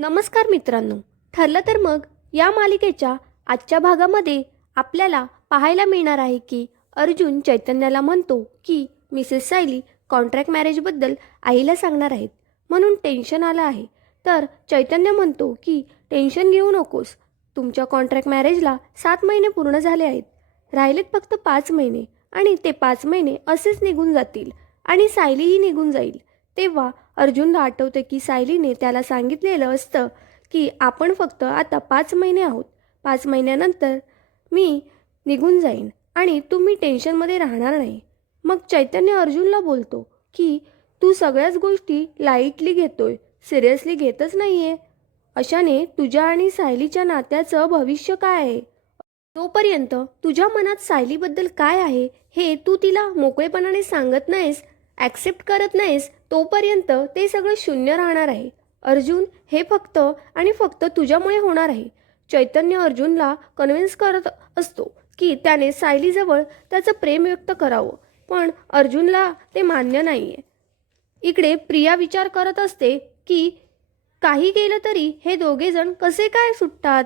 नमस्कार मित्रांनो. ठरलं तर मग या मालिकेच्या आजच्या भागामध्ये आपल्याला पाहायला मिळणार आहे की अर्जुन चैतन्याला म्हणतो की मिसेस सायली कॉन्ट्रॅक्ट मॅरेजबद्दल आईला सांगणार आहेत म्हणून टेन्शन आलं आहे. तर चैतन्य म्हणतो की टेन्शन घेऊ नकोस, तुमच्या कॉन्ट्रॅक्ट मॅरेजला 7 महिने पूर्ण झाले आहेत, राहिलेत फक्त 5 महिने आणि ते 5 महिने असेच निघून जातील आणि सायलीही निघून जाईल. तेव्हा अर्जुनला आठवतं की सायलीने त्याला सांगितलेलं असतं की आपण फक्त आता 5 महिने आहोत, 5 महिन्यानंतर मी निघून जाईन आणि तुम्ही टेन्शनमध्ये राहणार नाही. मग चैतन्य अर्जुनला बोलतो की तू सगळ्याच गोष्टी लाईटली घेतोय, सिरियसली घेतच नाही आहे. अशाने तुझ्या आणि सायलीच्या नात्याचं भविष्य काय आहे? तोपर्यंत तुझ्या मनात सायलीबद्दल काय आहे हे तू तिला मोकळेपणाने सांगत नाहीस, ॲक्सेप्ट करत नाहीस, तोपर्यंत ते सगळं शून्य राहणार आहे. अर्जुन, हे फक्त आणि फक्त तुझ्यामुळे होणार आहे. चैतन्य अर्जुनला कन्व्हिन्स करत असतो की त्याने सायलीजवळ त्याचं प्रेम व्यक्त करावं, पण अर्जुनला ते मान्य नाही आहे. इकडे प्रिया विचार करत असते की काही केलं तरी हे दोघेजण कसे काय सुटतात.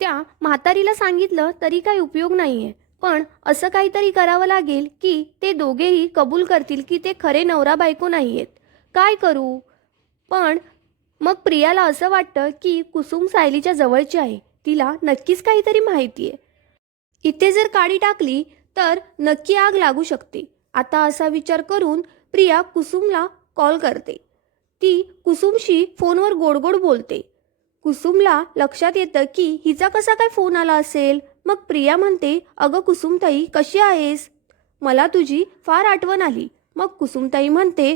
त्या म्हातारीला सांगितलं तरी काही उपयोग नाही आहे, पण असं काहीतरी करावं लागेल की ते दोघेही कबूल करतील की ते खरे नवरा बायको नाही आहेत. काय करू? पण मग प्रियाला असं वाटतं की कुसुम सायलीच्या जवळची आहे, तिला नक्कीच काहीतरी माहिती आहे. इथे जर काडी टाकली तर नक्की आग लागू शकते. आता असा विचार करून प्रिया कुसुमला कॉल करते. ती कुसुमशी फोनवर गोड गोड बोलते. कुसुमला लक्षात येतं की हिचा कसा काय फोन आला असेल. मग प्रिया म्हणते, अगं कुसुमताई, कशी आहेस? मला तुझी फार आठवण आली. मग कुसुमताई म्हणते,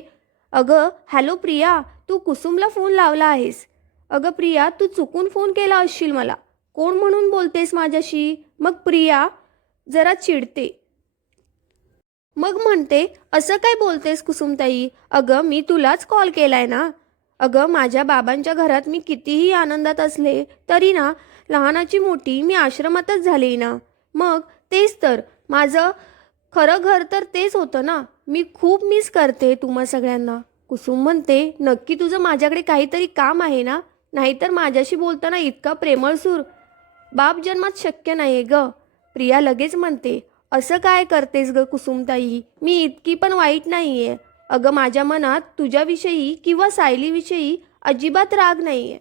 अगं हॅलो प्रिया, तू कुसुमला फोन लावला आहेस. अगं प्रिया, तू चुकून फोन केला असशील मला, कोण म्हणून बोलतेस माझ्याशी? मग प्रिया जरा चिडते. मग म्हणते, असं काय बोलतेस कुसुमताई? अगं मी तुलाच कॉल केलाय ना. अगं माझ्या बाबांच्या घरात मी कितीही आनंदात असले तरी ना, लहानाची मोठी मी आश्रमातच झाले ना. मग तेच तर माझं खरं घर तर तेच होतं ना. मी खूप मिस करते तुम्हा सगळ्यांना. कुसुम म्हणते, नक्की तुझं माझ्याकडे काहीतरी काम आहे ना, नाहीतर माझ्याशी बोलताना इतका प्रेमळ सूर बाप जन्मात शक्य नाही ग. प्रिया लगेच म्हणते, असं काय करतेस ग कुसुमताई, मी इतकी पण वाईट नाही आहे. अगं माझ्या मनात तुझ्याविषयी किंवा सायलीविषयी अजिबात राग नाही आहे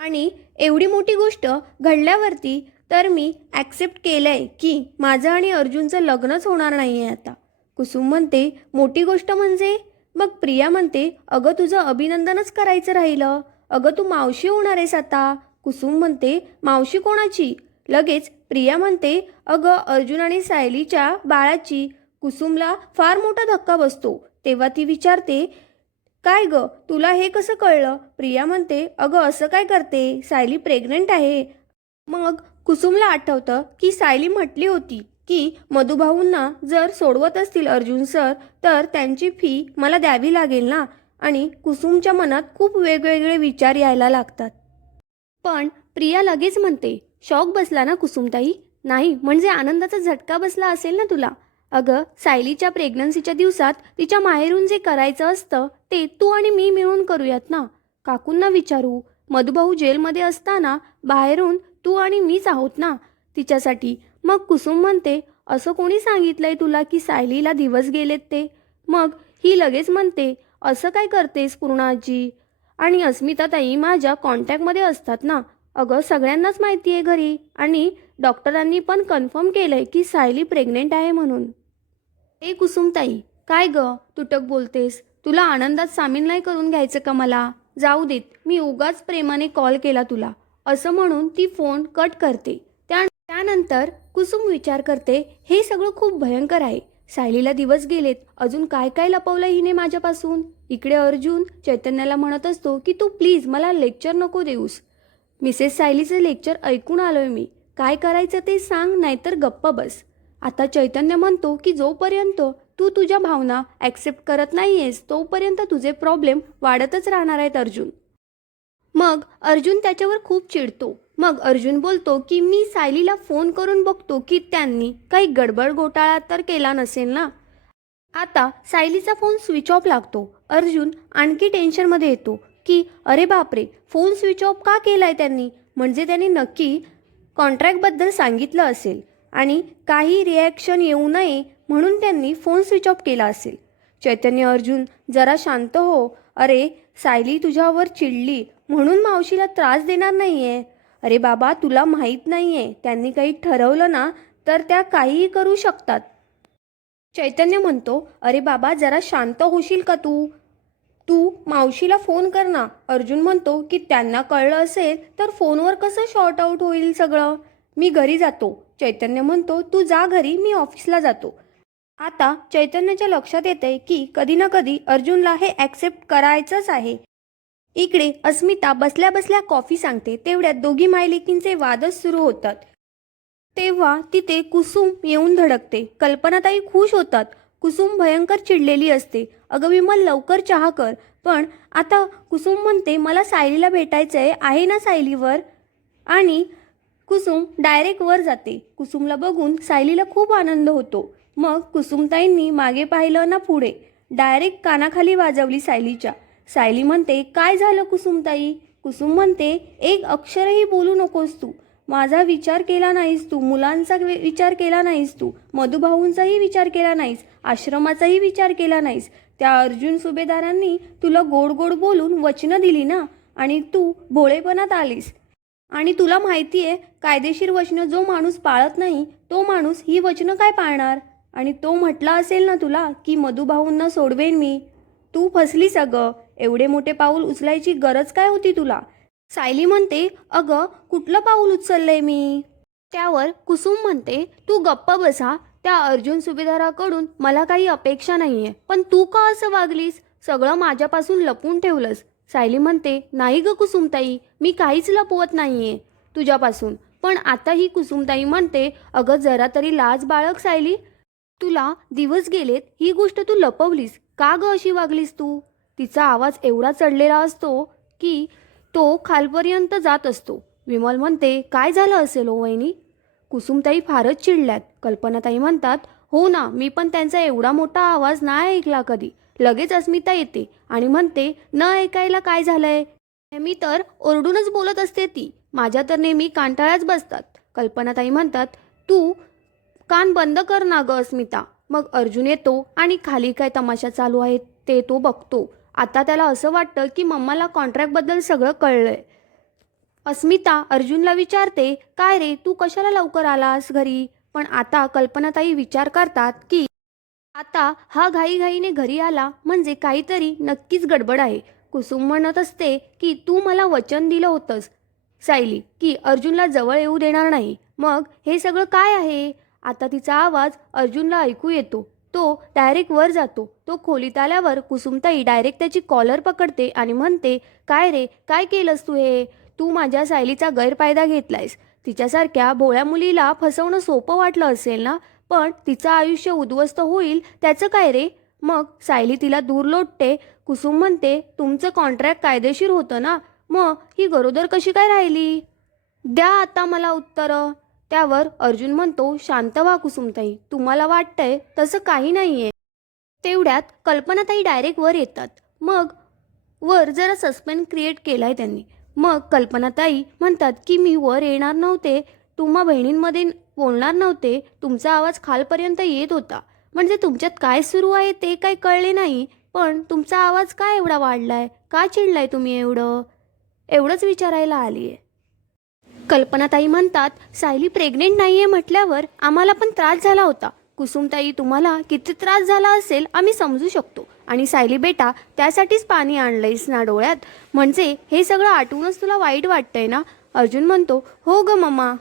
आणि एवढी मोठी गोष्ट घडल्यावरती तर मी ॲक्सेप्ट केलं आहे की माझं आणि अर्जुनचं लग्नच होणार नाही आहे आता. कुसुम म्हणते, मोठी गोष्ट म्हणजे? मग प्रिया म्हणते, अगं तुझं अभिनंदनच करायचं राहिलं. अगं तू मावशी होणार आहेस आता. कुसुम म्हणते, मावशी कोणाची? लगेच प्रिया म्हणते, अगं अर्जुन आणि सायलीच्या बाळाची. कुसुमला फार मोठा धक्का बसतो. तेव्हा ती विचारते, काय ग, तुला हे कसं कळलं? प्रिया म्हणते, अगं असं काय करते, सायली प्रेग्नंट आहे. मग कुसुमला आठवतं की सायली म्हटली होती की मधुभाऊंना जर सोडवत असतील अर्जुन सर तर त्यांची फी मला द्यावी लागेल ना. आणि कुसुमच्या मनात खूप वेगवेगळे विचार यायला लागतात. पण प्रिया लगेच म्हणते, शॉक बसला ना कुसुमताई? नाही म्हणजे आनंदाचा झटका बसला असेल ना तुला. अगं सायलीच्या प्रेग्नन्सीच्या दिवसात तिच्या माहेरून जे करायचं असतं ते तू आणि मी मिळून करूयात ना. काकूंना विचारू, मधुभाऊ जेलमध्ये असताना बाहेरून तू आणि मीच आहोत ना तिच्यासाठी. मग कुसुम म्हणते, असं कोणी सांगितलंय तुला की सायलीला दिवस गेलेत ते? मग ही लगेच म्हणते, असं काय करतेस पूर्णाजी? आणि अस्मिताताई माझ्या कॉन्टॅक्टमध्ये असतात ना. अगं सगळ्यांनाच माहिती आहे घरी आणि डॉक्टरांनी पण कन्फर्म केलंय की सायली प्रेग्नेंट आहे म्हणून. ए कुसुमताई, काय ग तुटक बोलतेस? तुला आनंदात सामील नाही करून घ्यायचं का मला? जाऊ देत, मी उगाच प्रेमाने कॉल केला तुला, असं म्हणून ती फोन कट करते. त्यानंतर कुसुम विचार करते, हे सगळं खूप भयंकर आहे. सायलीला दिवस गेलेत, अजून काय काय लपवलं हिने माझ्यापासून. इकडे अर्जुन चैतन्याला म्हणत असतो की तू प्लीज मला लेक्चर नको देऊस. मिसेस सायलीचं लेक्चर ऐकून आलोय मी, काय करायचं ते सांग, नाहीतर गप्प बस. आता चैतन्य म्हणतो की जोपर्यंत तू तुझ्या भावना ॲक्सेप्ट करत नाही आहेस तोपर्यंत तुझे प्रॉब्लेम वाढतच राहणार आहेत अर्जुन. मग अर्जुन त्याच्यावर खूप चिडतो. मग अर्जुन बोलतो की मी सायलीला फोन करून बघतो की त्यांनी काही गडबड घोटाळा तर केला नसेल ना. आता सायलीचा फोन स्विच ऑफ लागतो. अर्जुन आणखी टेन्शनमध्ये येतो. की अरे बापरे, फोन स्विच ऑफ का केला आहे त्यांनी, म्हणजे त्यांनी नक्की कॉन्ट्रॅक्टबद्दल सांगितलं असेल आणि काही रिॲक्शन येऊ नये म्हणून त्यांनी फोन स्विच ऑफ केला असेल. चैतन्य, अर्जुन जरा शांत हो. अरे सायली तुझ्यावर चिडली म्हणून मावशीला त्रास देणार नाही आहे. अरे बाबा, तुला माहीत नाही आहे, त्यांनी काही ठरवलं ना तर त्या काहीही करू शकतात. चैतन्य म्हणतो, अरे बाबा जरा शांत होशील का तू तू मावशीला फोन कर ना. अर्जुन म्हणतो की त्यांना कळलं असेल तर फोनवर कसं शॉर्ट आऊट होईल सगळं. मी घरी जातो. चैतन्य म्हणतो, तू जा घरी, मी ऑफिसला जातो. आता चैतन्याच्या लक्षात येते की कधी ना कधी अर्जुनला हे ॲक्सेप्ट करायचंच आहे. इकडे अस्मिता बसल्या बसल्या कॉफी सांगते. तेवढ्यात दोघी मायलेकींचे वादच सुरू होतात. तेव्हा तिथे कुसुम येऊन धडकते. कल्पनाताई खुश होतात. कुसुम भयंकर चिडलेली असते. अगं विमल, लवकर चहा कर. पण आता कुसुम म्हणते, मला सायलीला भेटायचं आहे ना सायलीवर. आणि कुसुम डायरेक्ट वर जाते. कुसुमला बघून सायलीला खूप आनंद होतो. मग कुसुमताईंनी मागे पाहिलं ना पुढे. डायरेक्ट कानाखाली वाजवली सायलीच्या. सायली म्हणते, काय झालं कुसुमताई. कुसुम म्हणते, एक अक्षरही बोलू नकोस तू. माझा विचार केला नाहीस तू, मुलांचा विचार केला नाहीस तू, मधुभाऊंचाही विचार केला नाहीस, आश्रमाचाही विचार केला नाहीस. त्या अर्जुन सुभेदारांनी तुला गोड गोड बोलून वचनं दिली ना, आणि तू भोळेपणात आलीस. आणि तुला माहिती आहे, कायदेशीर वचनं जो माणूस पाळत नाही तो माणूस ही वचनं काय पाळणार. आणि तो म्हटला असेल ना तुला की मधुभाऊंना सोडवेन मी. तू फसलीस अगं. एवढे मोठे पाऊल उचलायची गरज काय होती तुला. सायली म्हणते, अगं कुठलं पाऊल उचललंय मी. त्यावर कुसुम म्हणते, तू गप्प बसा. त्या अर्जुन सुभेदाराकडून मला काही अपेक्षा नाहीये, पण तू का असं वागलीस, सगळं माझ्यापासून लपून ठेवलंस. सायली म्हणते, नाही ग कुसुमताई, मी काहीच लपवत नाहीये तुझ्यापासून. पण आता ही कुसुमताई म्हणते, अगं जरा तरी लाज बाळग सायली. तुला दिवस गेलेत, ही गोष्ट तू लपवलीस. का ग अशी वागलीस तू. तिचा आवाज एवढा चढलेला असतो की तो खालपर्यंत जात असतो. विमल म्हणते, काय झालं असेल ओ वहिनी. कुसुमताई फारच चिडल्यात. कल्पनाताई म्हणतात, हो ना, मी पण त्यांचा एवढा मोठा आवाज नाही ऐकला कधी. लगेच अस्मिता येते आणि म्हणते, न ऐकायला काय झालंय. मी तर ओरडूनच बोलत असते ती. माझ्या तर नेहमी कांटाळ्याच बसतात. कल्पनाताई म्हणतात, तू कान बंद कर ना ग अस्मिता. मग अर्जुन येतो आणि खाली काय तमाशा चालू आहे ते तो बघतो. आता त्याला असं वाटतं की मम्माला कॉन्ट्रॅक्टबद्दल सगळं कळलंय. अस्मिता अर्जुनला विचारते, काय रे, तू कशाला लवकर आलास घरी. पण आता कल्पनाताई विचार करतात की आता हा घाईघाईने घरी आला म्हणजे काहीतरी नक्कीच गडबड आहे. कुसुम म्हणत असते की तू मला वचन दिलं होतंस सायली की अर्जुनला जवळ येऊ देणार नाही. मग हे सगळं काय आहे. आता तिचा आवाज अर्जुनला ऐकू येतो. तो डायरेक्ट वर जातो. तो खोलीत आल्यावर कुसुमताई डायरेक्ट त्याची कॉलर पकडते आणि म्हणते, काय रे, काय केलंस तू हे. तू माझ्या सायलीचा गैरफायदा घेतलायस. तिच्यासारख्या भोळ्या मुलीला फसवणं सोपं वाटलं असेल ना, पण तिचं आयुष्य उद्ध्वस्त होईल त्याचं काय रे. मग सायली तिला दूर लोटते. कुसुम म्हणते, तुमचं कॉन्ट्रॅक्ट कायदेशीर होतं ना, मग ही गरोदर कशी काय राहिली. द्या आता मला उत्तरं. त्यावर अर्जुन म्हणतो, शांत व्हा कुसुमताई, तुम्हाला वाटतंय तसं काही नाहीये. तेवढ्यात कल्पनाताई डायरेक्ट वर येतात. मग वर जरा सस्पेन्स क्रिएट केलाय त्यांनी. मग कल्पनाताई म्हणतात की मी वर येणार नव्हते, तुम्हा बहिणींमध्ये बोलणार नव्हते, तुमचा आवाज खालपर्यंत येत होता. म्हणजे तुमच्यात काय सुरू आहे ते काही कळले नाही, पण तुमचा आवाज का एवढा वाढलाय, का चिडलाय तुम्ही एवढंच विचारायला आली आहे. कल्पनाताई म्हणतात, सायली प्रेग्नेंट नाही आहे म्हटल्यावर आम्हाला पण त्रास झाला होता. कुसुमताई, तुम्हाला किती त्रास झाला असेल आम्ही समजू शकतो. आणि सायली बेटा, त्यासाठीच पाणी आणलंयस ना डोळ्यात, म्हणजे हे सगळं आठवूनच तुला वाईट वाटतंय ना. अर्जुन म्हणतो, हो ग मम्मा.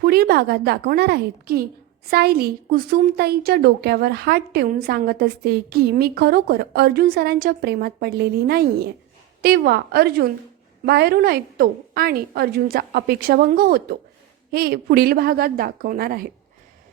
पुढील भागात दाखवणार आहेत की सायली कुसुमताईच्या डोक्यावर हात ठेवून सांगत असते की मी खरोखर अर्जुन सरांच्या प्रेमात पडलेली नाहीये. तेव्हा अर्जुन बाहेरून ऐकतो आणि अर्जुनचा अपेक्षाभंग होतो. हे पुढील भागात दाखवणार आहे.